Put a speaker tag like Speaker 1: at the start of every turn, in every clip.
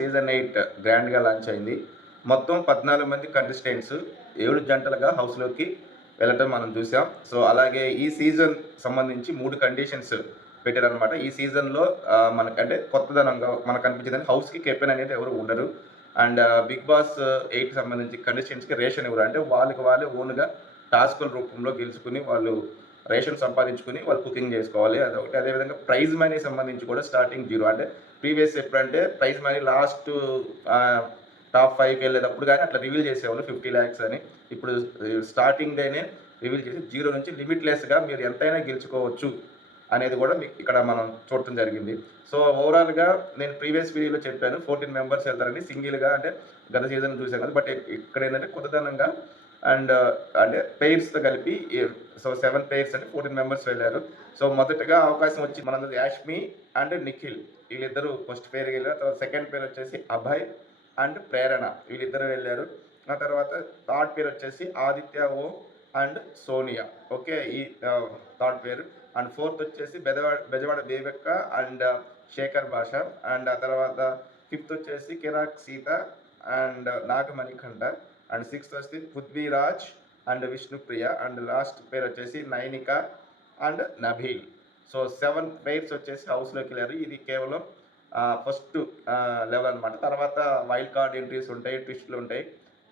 Speaker 1: Season eight గ్రాండ్గా launch అయింది. మొత్తం పద్నాలుగు మంది కంటెస్టెంట్స్ ఏడు జంటలుగా హౌస్లోకి వెళ్ళటం మనం చూసాం. సో అలాగే ఈ సీజన్ సంబంధించి మూడు కండిషన్స్ పెట్టారనమాట ఈ సీజన్లో మనకంటే కొత్తదనంగా మనకు అనిపించింది హౌస్కి కెప్టెన్ అనేది ఎవరు ఉండరు. అండ్ బిగ్ బాస్ ఎయిట్ సంబంధించి కండిషన్స్కి రేషన్ ఇవ్వరు. అంటే వాళ్ళకి వాళ్ళే ఓన్గా టాస్కుల రూపంలో గెలుచుకుని వాళ్ళు రేషన్ సంపాదించుకుని వాళ్ళు కుకింగ్ చేసుకోవాలి అదొకటి అదేవిధంగా ప్రైజ్ మనీ సంబంధించి కూడా స్టార్టింగ్ జీరో. అంటే ప్రీవియస్ ఎప్పుడంటే ప్రైజ్ మనీ లాస్ట్ టాప్ ఫైవ్కి వెళ్ళేటప్పుడు కానీ అట్లా రివీల్ చేసేవాళ్ళు ఫిఫ్టీ ల్యాక్స్ అని. ఇప్పుడు స్టార్టింగ్ డేనే రివీల్ చేసి జీరో నుంచి లిమిట్లెస్గా మీరు ఎంతైనా గెలుచుకోవచ్చు అనేది కూడా మీకు ఇక్కడ మనం చూడటం జరిగింది. సో ఓవరాల్గా నేను ప్రీవియస్ వీడియోలో చెప్పాను ఫోర్టీన్ మెంబర్స్ వెళ్తారని సింగిల్గా అంటే గత సీజన్ చూసాను కదా బట్ ఇక్కడ ఏంటంటే కొత్తదనంగా అండ్ uh, అంటే పెయిర్స్తో కలిపి సో సెవెన్ పెయిర్స్ అంటే ఫోర్టీన్ మెంబర్స్ వెళ్ళారు. సో మొదటగా అవకాశం వచ్చి మనందరూ యాష్మి అండ్ నిఖిల్ వీళ్ళిద్దరూ ఫస్ట్ పేరు వెళ్ళారు. తర్వాత సెకండ్ పేరు వచ్చేసి అభయ్ అండ్ ప్రేరణ వీళ్ళిద్దరు వెళ్ళారు. ఆ తర్వాత థర్డ్ పేరు వచ్చేసి ఆదిత్య ఓ అండ్ సోనియా ఓకే ఈ థర్డ్ పేరు అండ్ ఫోర్త్ వచ్చేసి బెదవాడ Bezawada Devekka and uh, Shekhar Basha. And ఆ తర్వాత ఫిఫ్త్ వచ్చేసి Kirrak Seetha and Nagamanikanta. And sixth వచ్చి Prithviraj and Vishnupriya and last పేరు వచ్చేసి Nainika and Nabeel so seven pairs వచ్చేసి హౌస్లోకి వెళ్ళారు. ఇది కేవలం ఫస్ట్ లెవెల్ అనమాట తర్వాత వైల్డ్ కార్డ్ ఎంట్రీస్ ఉంటాయి ట్విస్ట్లు ఉంటాయి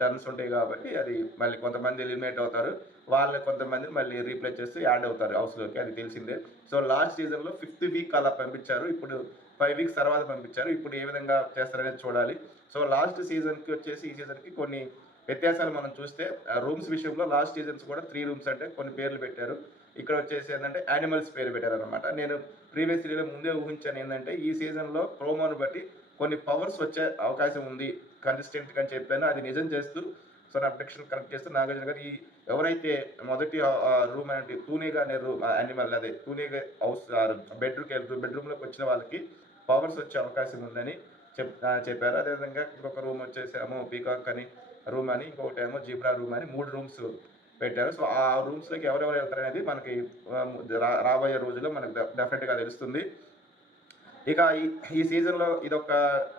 Speaker 1: టర్న్స్ ఉంటాయి కాబట్టి అది మళ్ళీ కొంతమంది ఎలిమినేట్ అవుతారు. వాళ్ళు కొంతమంది మళ్ళీ రీప్లేస్ చేసి యాడ్ అవుతారు హౌస్లోకి అది తెలిసిందే. సో లాస్ట్ సీజన్లో ఫిఫ్త్ వీక్ అలా పంపించారు. ఇప్పుడు ఫైవ్ వీక్స్ తర్వాత పంపించారు. ఇప్పుడు ఏ విధంగా చేస్తారనేది చూడాలి. సో లాస్ట్ సీజన్కి వచ్చేసి ఈ సీజన్కి కొన్ని వ్యత్యాసాలు మనం చూస్తే రూమ్స్ విషయంలో లాస్ట్ సీజన్స్ కూడా త్రీ రూమ్స్ అంటే కొన్ని పేర్లు పెట్టారు. ఇక్కడ వచ్చేసి ఏంటంటే యానిమల్స్ పేరు పెట్టారు అనమాట నేను ప్రీవియస్ ఇయర్లో ముందే ఊహించాను ఏంటంటే ఈ సీజన్లో ప్రోమోను బట్టి కొన్ని పవర్స్ వచ్చే అవకాశం ఉంది. కన్సిస్టెంట్గా అని చెప్పాను. అది నిజం చేస్తూ సో నా ప్రొడక్షన్ కనెక్ట్ చేస్తూ నాగార్జున గారు ఈ ఎవరైతే మొదటి రూమ్ అంటే తూనేగా అనే రూమ్ యానిమల్ అదే తూనేగా హౌస్ బెడ్రూమ్కి వెళ్తూ బెడ్రూమ్లోకి వచ్చిన వాళ్ళకి పవర్స్ వచ్చే అవకాశం ఉందని చెప్ చెప్పారు. అదేవిధంగా ఇంకొక రూమ్ వచ్చేసాము పీకాక్ అని. రూమ్ అని ఇంకొకటి ఏమో జీబ్రా రూమ్ అని మూడు రూమ్స్ పెట్టారు. సో ఆ రూమ్స్లోకి ఎవరెవరు వెళ్తారనేది మనకి రా- రాబోయే రోజుల్లో మనకు డెఫినెట్గా తెలుస్తుంది. ఇక ఈ ఈ సీజన్లో ఇదొక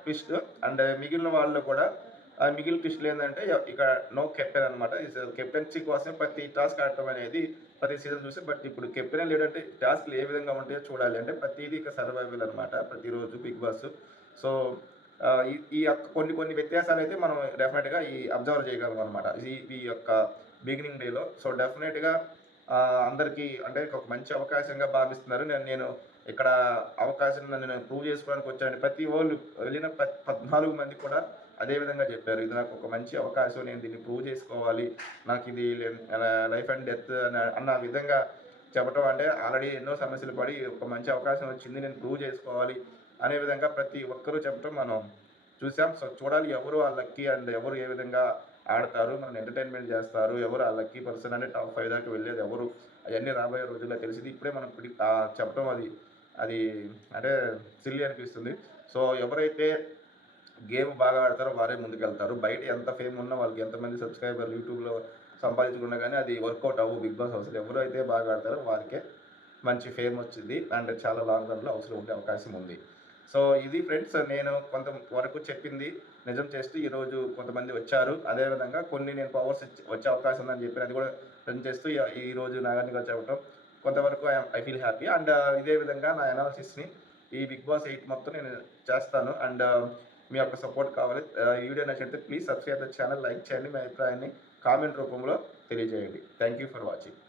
Speaker 1: ట్విస్ట్. అండ్ మిగిలిన వాళ్ళు కూడా ఆ మిగిలిన ట్విస్ట్లు ఏంటంటే ఇక నో కెప్టెన్ అనమాట కెప్టెన్సీ కోసం ప్రతి టాస్క్ ఆడటం అనేది ప్రతి సీజన్ చూసి బట్ ఇప్పుడు కెప్టెన్ లేడంటే టాస్క్లు ఏ విధంగా ఉంటాయో చూడాలి. అంటే ప్రతిదీ ఇక సర్వైవల్ అనమాట ప్రతిరోజు బిగ్ బాస్. సో ఈ ఈ యొక్క కొన్ని కొన్ని వ్యత్యాసాలు అయితే మనం డెఫినెట్గా ఈ అబ్జర్వ్ చేయగలం అనమాట ఈ ఈ యొక్క బిగినింగ్ డేలో సో డెఫినెట్గా అందరికీ అంటే ఒక మంచి అవకాశంగా భావిస్తున్నారు. నేను నేను ఇక్కడ అవకాశం నన్ను నేను ప్రూవ్ చేసుకోవడానికి వచ్చాను ప్రతి వాళ్ళు వెళ్ళిన పద్ పద్నాలుగు మంది కూడా అదే విధంగా చెప్పారు. ఇది నాకు ఒక మంచి అవకాశం. నేను దీన్ని ప్రూవ్ చేసుకోవాలి. నాకు ఇది లైఫ్ అండ్ డెత్ అన్న విధంగా చెప్పటం అంటే ఆల్రెడీ ఎన్నో సమస్యలు పడి ఒక మంచి అవకాశం వచ్చింది. నేను ప్రూవ్ చేసుకోవాలి. అనే విధంగా ప్రతి ఒక్కరూ చెప్పడం మనం చూసాం. సో చూడాలి ఎవరు ఆ లక్కీ అండ్ ఎవరు ఏ విధంగా ఆడతారు మనం ఎంటర్టైన్మెంట్ చేస్తారు ఎవరు ఆ లక్కీ పర్సన్ అంటే టాప్ ఫైవ్ దాకా వెళ్ళేది ఎవరు అవన్నీ రాబోయే రోజుల్లో తెలిసింది. ఇప్పుడే మనం చెప్పడం అది అది అంటే సిల్లి అనిపిస్తుంది. సో ఎవరైతే గేమ్ బాగా ఆడతారో వారే ముందుకెళ్తారు. బయట ఎంత ఫేమ్ ఉన్నా వాళ్ళకి ఎంతమంది సబ్స్క్రైబర్లు యూట్యూబ్లో సంపాదించుకున్నా కానీ అది వర్కౌట్ అవ్వు బిగ్ బాస్ అవసరం ఎవరైతే బాగా ఆడతారో వారికే మంచి ఫేమ్ వచ్చింది. అండ్ చాలా లాంగ్ రన్లో అవసరం ఉండే అవకాశం ఉంది. సో ఇది ఫ్రెండ్స్ నేను కొంత వరకు చెప్పింది నిజం చేస్తూ ఈరోజు కొంతమంది వచ్చారు. అదేవిధంగా కొన్ని నేను పవర్స్ వచ్చే అవకాశం ఉందని చెప్పి అది కూడా నిజం చేస్తూ ఈ- రోజు నాగార్జున గారు చెప్పడం కొంతవరకు I feel happy and uh, ఇదే విధంగా నా అనాలిసిస్ని ఈ బిగ్ బాస్ ఎయిట్ మొత్తం నేను చేస్తాను. అండ్ uh, మీ యొక్క సపోర్ట్ కావాలి. Uh, ఈ వీడియో నచ్చితే please subscribe the channel like చేయండి. మీ అభిప్రాయాన్ని కామెంట్ రూపంలో తెలియజేయండి. Thank you for watching